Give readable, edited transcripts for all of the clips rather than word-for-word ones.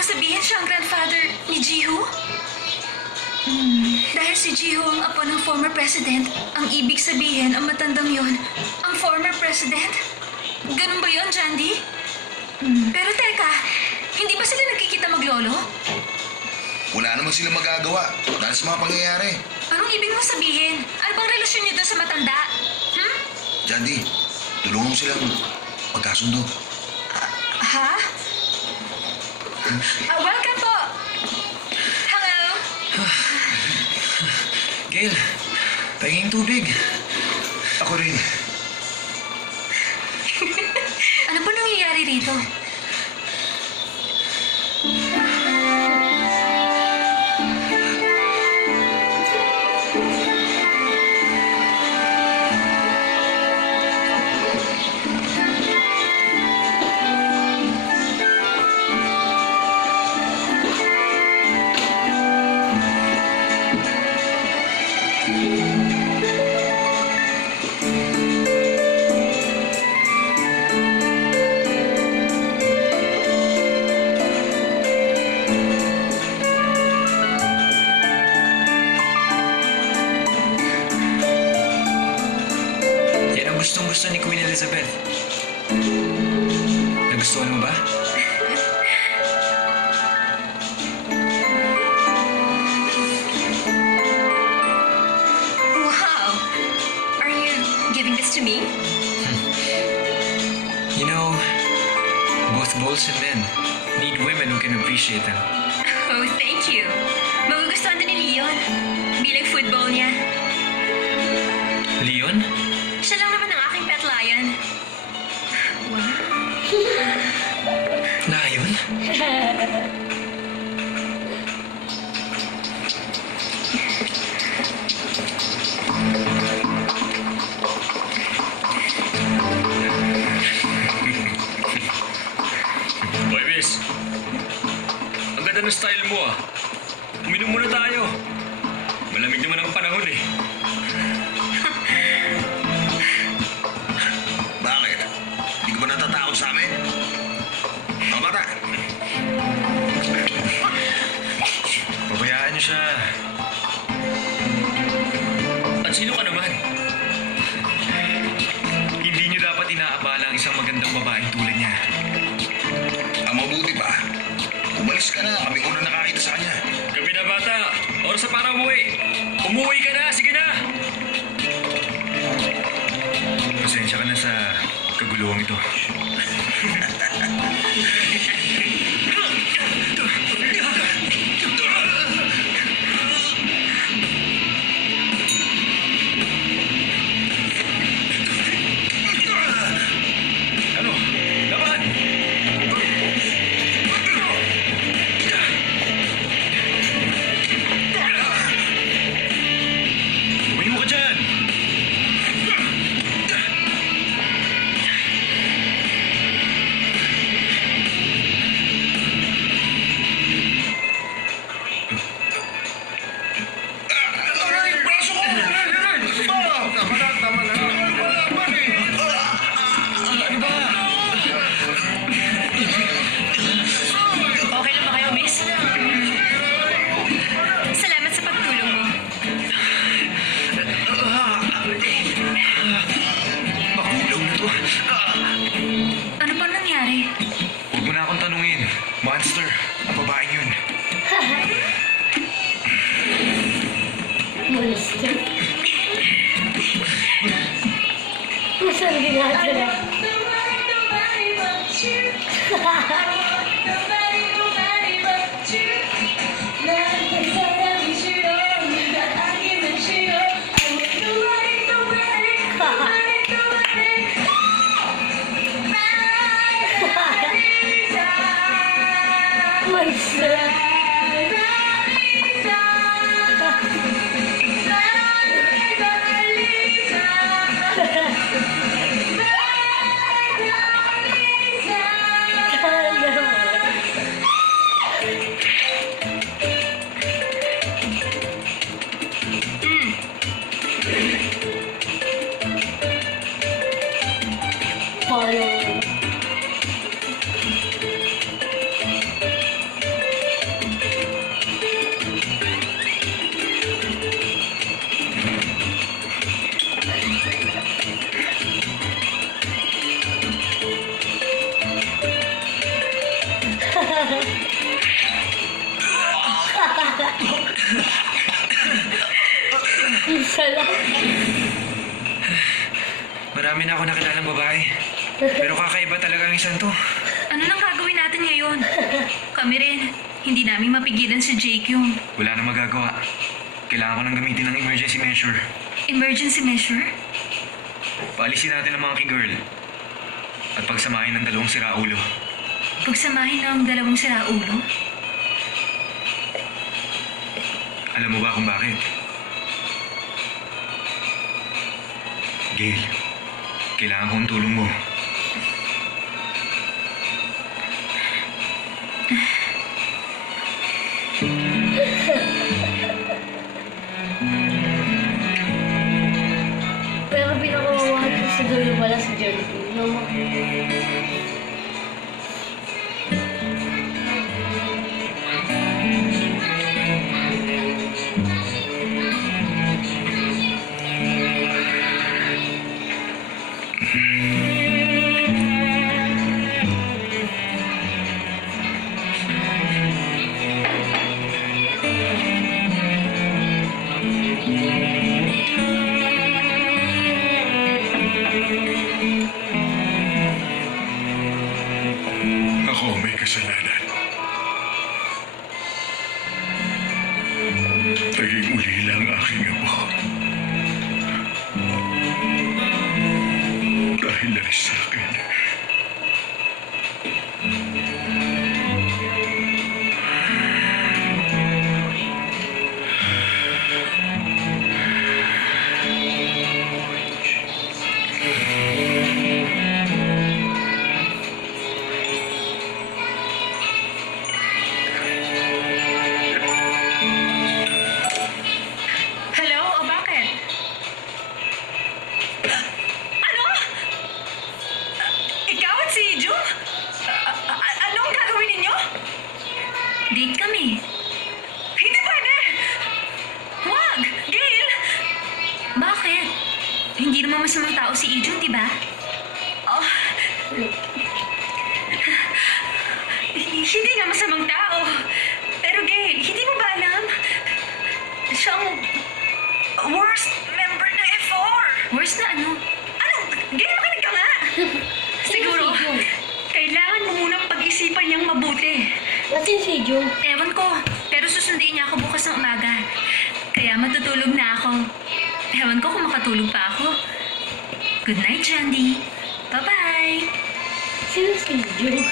mo sabihin siya ang grandfather ni Jiho? Dahil si Jiho ang apo ng former president, ang ibig sabihin, ang matandang yon, ang former president? Ganun ba yon, Jandy? Pero teka, hindi ba sila nagkikita maglolo? Wala naman sila magagawa dahil sa mga pangyayari. Anong ibig mong sabihin? Ano bang relasyon niyo doon sa matanda? Jandy, tulungan mo silang magkasundo. Ha? Welcome po! Hello! Gail, pahinging tubig. Ako rin. Ano ba nangyayari rito? Yan ang gustong-gusto ni Queen Elizabeth. Nagustuhan mo ba? Wow! Are you giving this to me? You know, both bulls and men need women who can appreciate them. Oh, thank you. Magugustuhan din ni Leon. Bilang football niya. Leon? Siya lang naman ang aking pet lion. Wow. Lion? Hoy, miss. Ang ganda ng style mo, ah. Uminom muna tayo. Malamig naman ang panahon, eh. Bakit? Hindi ka ba natatakot sa amin? Mga bata, Pabayaan niyo siya. At sino ka naman? Hindi niyo dapat inaabala ang isang magandang babaeng tulad niya. ang mabuti pa, umalis ka na. Kami una nakakita sa kanya. Gabi na, bata. Oras na para umuwi. Umuwi ka na. Sige na. Pasensya ka na sa kaguluhang ito. Ano? Laban! Tumayo ka dyan! Aray, braso ko! Tama na, tama na. Malaban eh. Ano ba? Okay lang ba kayo, miss? Salamat sa pagtulong mo. Makulong na to. Ano pa nangyari? Huwag mo na akong tanungin. Monster, ang babaeng yun. Monster. Saan ginagawa? Monster. Follow. Isa lang. Marami na ako nakilalang babae. Pero kakaiba talaga ang isang to. Ano nang gagawin natin ngayon? Kami rin. Hindi namin mapigilan si Jake yung Wala na magagawa. Kailangan ko nang gamitin ng emergency measure. emergency measure. Paalisin natin ang monkey girl. At pagsamahin ng dalawang siraulo. Pagsamahin ang dalawang siraulo. Alam mo ba kung bakit? Gail, kailangan ko ang tulong mo. Pero pinakawawa ko sa dulo pala si Jeremy. No, Ako may kasalanan. Naging ulila ang aking ama. Dahil na rin sa akin. Hello? O bakit? Ano? Ikaw at si June? Anong gagawin ninyo? Date kami. Hindi pwede! Wag! Gail! Bakit? Hindi naman masamang tao si Ijun, di ba? Oh. Hindi nga masamang tao. Pero Gail, hindi mo ba alam? Siyang worst member ng F4. Worst na ano? Ano? Gail, makinig ka nga! Siguro, kailangan mo munang pag-isipan niyang mabuti. Natin si Jung. Ewan ko, pero susundin niya ako bukas ng umaga. Kaya matutulog na ako. Ewan ko kung makatulog pa ako. Good night, Jandy. Bye-bye. Sino si Jung?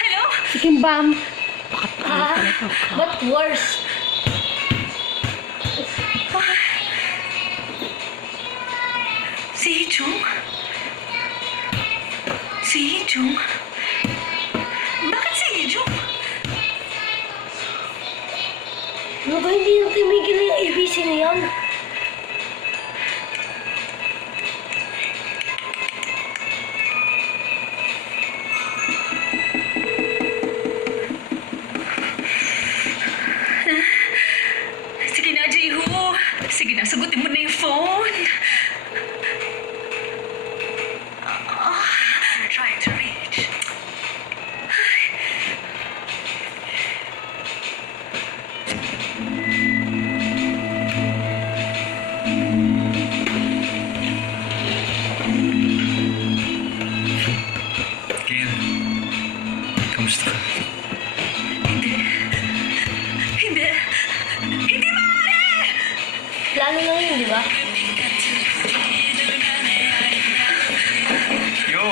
Hello? Si Kimbam. But worse. Si Jung? Si Jung? Bakit si Jung? Ano ba hindi nang tumigil yung ABC na yan? Sige na, Jiho. Sige na, sagutin mo na yung phone. You're trying to reach. Gail, kamusta ka? Hindi. Hindi. Hindi maaari! Plano lang yun, di ba? Yo,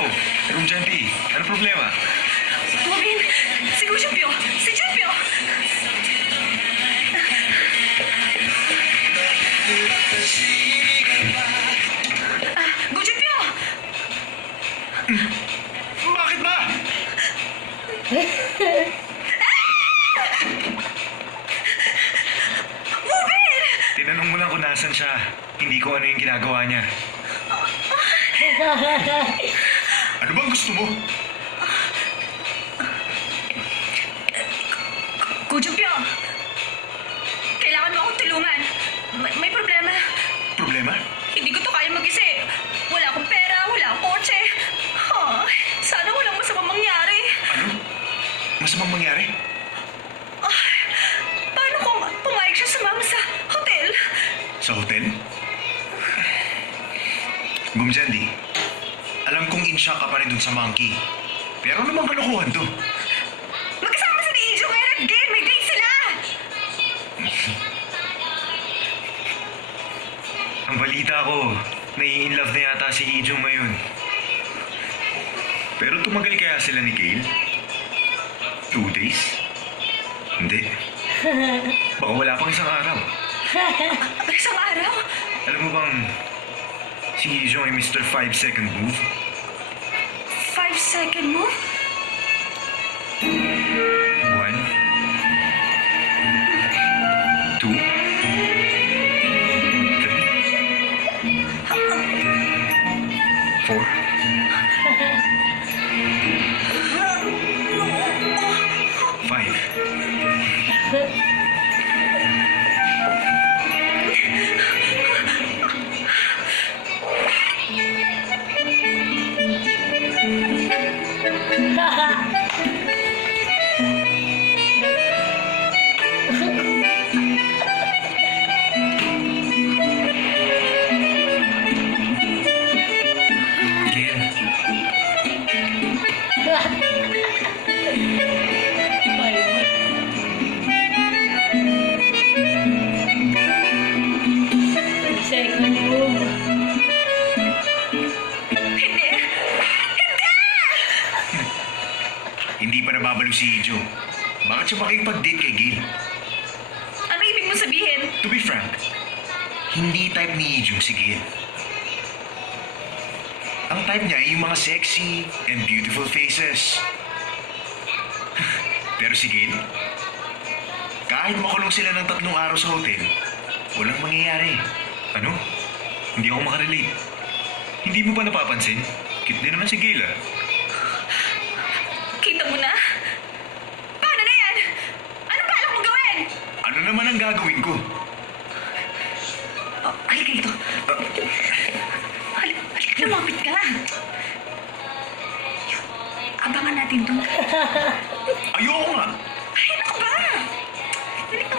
Room Janty, ano problema? Robin, si Gujupyo! Si Jupyo! Gujupyo! Bakit ba? Robin! Tinanong mo lang kung nasan siya. Hindi ko ano yung ginagawa niya. Ano bang gusto mo? Gujupyo! Kailangan mo akong tulungan. May problema. Problema? Hindi ko to kaya mag-isa eh. Wala akong pera, wala akong kotse. Sana walang masamang mangyari. Ano? masamang mangyari? Paano kung pumayag siya sumama sa hotel? Sa hotel? Gumjandi, alam kong in-shock ka pa rin dun sa monkey. Pero namang kalokohan to. Magkasama si Ijo ngayon at Gail. May date sila! Ang balita ko, nai-inlove na yata si Hee Jung ngayon. Pero tumagal kaya sila ni Gail? 2 days? Hindi. Baka wala pang isang araw. Isang araw? Alam mo bang si Hee Jung ay Mr. 5-second move? 5-second move? 1 2 3 4 Gail, Second move. hindi pa nababalo si Hee Jung. Bakit siya makikipag-date kay Gail? Ano ibig mo sabihin? To be frank, hindi type ni Hee Jung si Gail. Ang type niya ay yung mga sexy and beautiful faces. Pero si Gail, kahit makulong sila ng 3 araw sa hotel, walang mangyayari. Ano? Hindi ako makarelate. Hindi mo ba napapansin? Cute din naman si Gail ah. Kita mo na? Paano na yan? Anong balak mo gawin? Ano naman ang gagawin ko? Oh, halika dito. Halika, lumapit ka. Abangan natin to. Ayoko nga!